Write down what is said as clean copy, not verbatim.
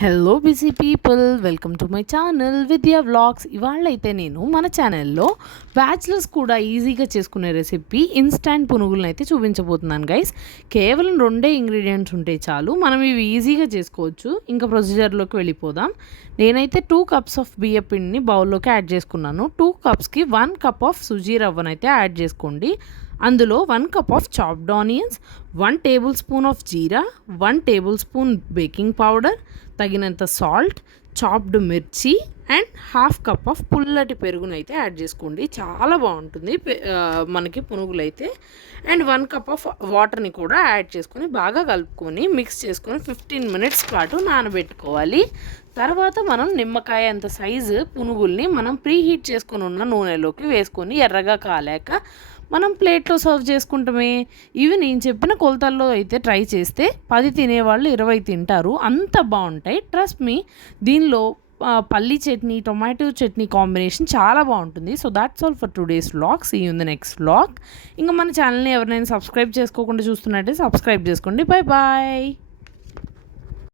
Hello busy people, welcome to my channel విద్యా vlogs. ఇవాళ అయితే నేను మన ఛానల్లో బ్యాచిలర్స్ కూడా ఈజీగా చేసుకునే రెసిపీ ఇన్స్టాంట్ పునుగులను అయితే చూపించబోతున్నాను గైస్. కేవలం 2 ఇంగ్రీడియంట్స్ ఉంటే చాలు, మనం ఇవి ఈజీగా చేసుకోవచ్చు. ఇంకా ప్రొసీజర్లోకి వెళ్ళిపోదాం. నేనైతే 2 కప్స్ ఆఫ్ బియ్య పిండిని బౌల్లోకి యాడ్ చేసుకున్నాను. 2 కప్స్కి 1 కప్ ఆఫ్ సుజీ రవ్వనైతే యాడ్ చేసుకోండి. అందులో 1 cup of chopped onions, 1 table spoon of jeera, 1 table spoon baking powder, తగినంత సాల్ట్, చాప్డ్ మిర్చి అండ్ హాఫ్ కప్ ఆఫ్ పుల్లటి పెరుగునైతే యాడ్ చేసుకోండి. చాలా బాగుంటుంది మనకి పునుగులు అయితే. అండ్ 1 కప్ ఆఫ్ వాటర్ని కూడా యాడ్ చేసుకొని బాగా కలుపుకొని మిక్స్ చేసుకొని 15 మినిట్స్ పాటు నానబెట్టుకోవాలి. తర్వాత మనం నిమ్మకాయ అంత సైజు పునుగుల్ని మనం ప్రీహీట్ చేసుకొని ఉన్న నూనెలోకి వేసుకొని ఎర్రగా కాలాక మనం ప్లేట్లో సర్వ్ చేసుకుంటామే. ఇవి నేను చెప్పిన కొలతల్లో అయితే ట్రై చేస్తే 10 తినేవాళ్ళు 20 తింటారు, అంత బాగుంటాయి. ట్రస్ట్ మీ, దీనిలో పల్లీ చట్నీ, టొమాటో చట్నీ కాంబినేషన్ చాలా బాగుంటుంది. So that's all for today's vlog. See you in the next vlog. ఇంకా మన ఛానల్ని ఎవరైనా సబ్స్క్రైబ్ చేసుకోకుండా చూస్తున్నట్టే సబ్స్క్రైబ్ చేసుకోండి. Bye bye.